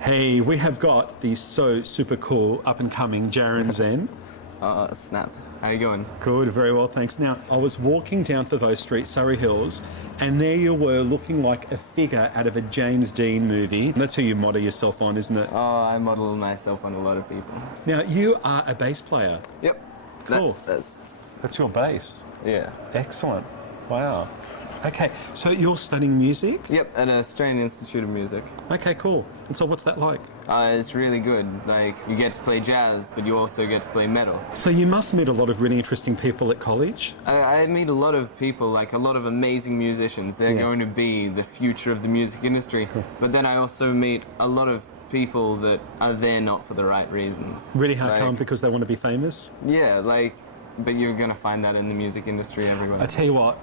Hey, we have got the so super cool up and coming Jarran Zen. Snap. How you going? Good, very well, thanks. Now, I was walking down Pavot Street, Surrey Hills, and there you were looking like a figure out of a James Dean movie. That's who you model yourself on, isn't it? Oh, I model myself on a lot of people. Now, you are a bass player. Yep. Cool. That's your bass. yeah. Excellent. Wow. Okay, so you're studying music? Yep, at Australian Institute of Music. Okay, cool. And so what's that like? It's really good. Like, you get to play jazz, but you also get to play metal. So you must meet a lot of really interesting people at college? I meet a lot of people, like a lot of amazing musicians. They're going to be the future of the music industry. But then I also meet a lot of people that are there not for the right reasons. Really? How come? Because they want to be famous? Yeah, like, but you're going to find that in the music industry everywhere. I tell you what,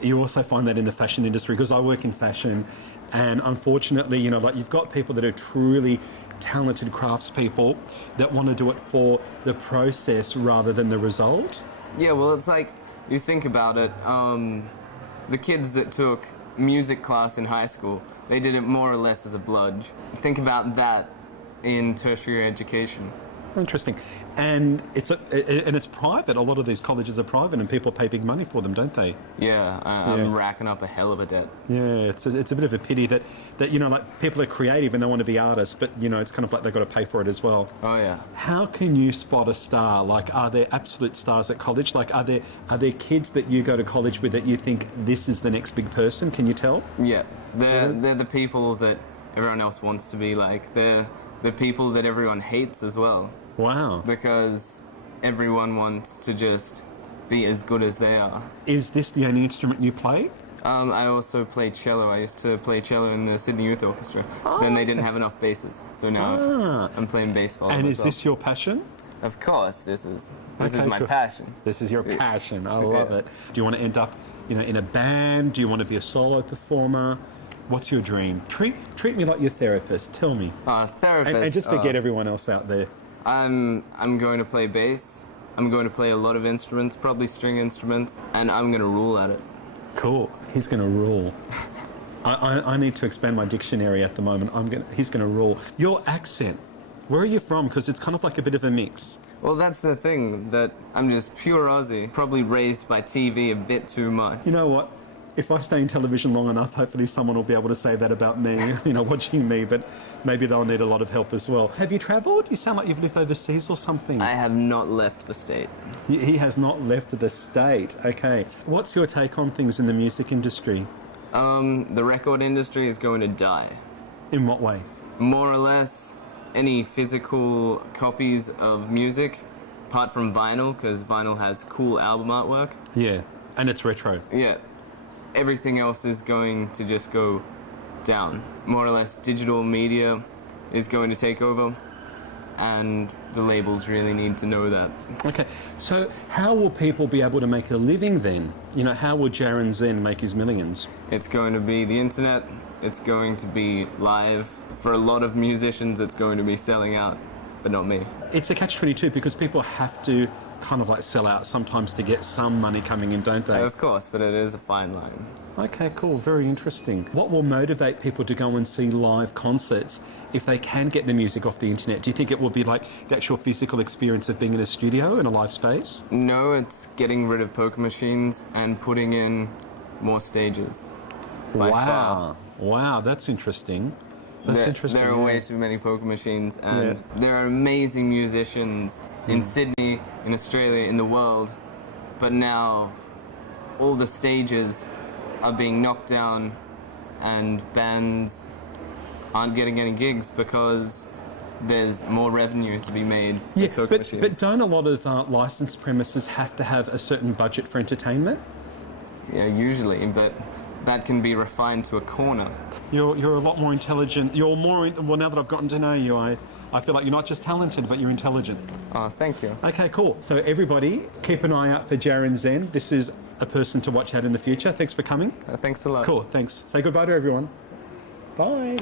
you also find that in the fashion industry, because I work in fashion, and unfortunately, you know, like, you've got people that are truly talented craftspeople that want to do it for the process rather than the result. Yeah, well, it's like, you think about it, the kids that took music class in high school, they did it more or less as a bludge. Think about that in tertiary education. Interesting. And it's private. A lot of these colleges are private, and people pay big money for them, don't they? Yeah, I'm racking up a hell of a debt. Yeah, it's a bit of a pity that you know, like, people are creative and they want to be artists, but you know, it's kind of like they've got to pay for it as well. Oh yeah. How can you spot a star? Like, are there absolute stars at college? Like, are there kids that you go to college with that you think this is the next big person? Can you tell? Yeah, they're the people that everyone else wants to be like. They're the people that everyone hates as well. Wow. Because everyone wants to just be as good as they are. Is this the only instrument you play? I also play cello. I used to play cello in the Sydney Youth Orchestra. Then they didn't have enough basses, so now I'm playing bass for And myself. is this your passion? Of course, this is my cool. passion. This is your passion. I love it. Do you want to end up, you know, in a band? Do you want to be a solo performer? What's your dream? Treat me like your therapist. Tell me. Therapist. And just forget everyone else out there. I'm going to play bass. I'm going to play a lot of instruments, probably string instruments, and I'm going to rule at it. Cool. He's going to rule. I need to expand my dictionary at the moment. He's going to rule. Your accent. Where are you from? Because it's kind of like a bit of a mix. Well, that's the thing, that I'm just pure Aussie, probably raised by TV a bit too much. You know what? If I stay in television long enough, hopefully someone will be able to say that about me, you know, watching me, but maybe they'll need a lot of help as well. Have you travelled? You sound like you've lived overseas or something. I have not left the state. He has not left the state. Okay. What's your take on things in the music industry? The record industry is going to die. In what way? More or less, any physical copies of music, apart from vinyl, because vinyl has cool album artwork. Yeah, and it's retro. Yeah. Everything else is going to just go down. More or less, digital media is going to take over, and the labels really need to know that. Okay, so how will people be able to make a living then? You know, how will Jarran Zen make his millions? It's going to be the internet, it's going to be live. For a lot of musicians, it's going to be selling out, but not me. It's a catch-22 because people have to kind of like sell out sometimes to get some money coming in, don't they? Of course, but it is a fine line. Okay, cool. Very interesting. What will motivate people to go and see live concerts if they can get the music off the internet? Do you think it will be like the actual physical experience of being in a studio in a live space? No, it's getting rid of poker machines and putting in more stages. By far. Wow, that's interesting. That's interesting. There are way too many poker machines, and there are amazing musicians in Sydney, in Australia, in the world, but now all the stages are being knocked down and bands aren't getting any gigs because there's more revenue to be made with poker machines. But don't a lot of licensed premises have to have a certain budget for entertainment? Yeah, usually, but that can be refined to a corner. You're a lot more intelligent. You're more, well, now that I've gotten to know you, I feel like you're not just talented, but you're intelligent. Oh, thank you. Okay, cool. So everybody, keep an eye out for Jarran Zen. This is a person to watch out in the future. Thanks for coming. Thanks a lot. Cool, thanks. Say goodbye to everyone. Bye.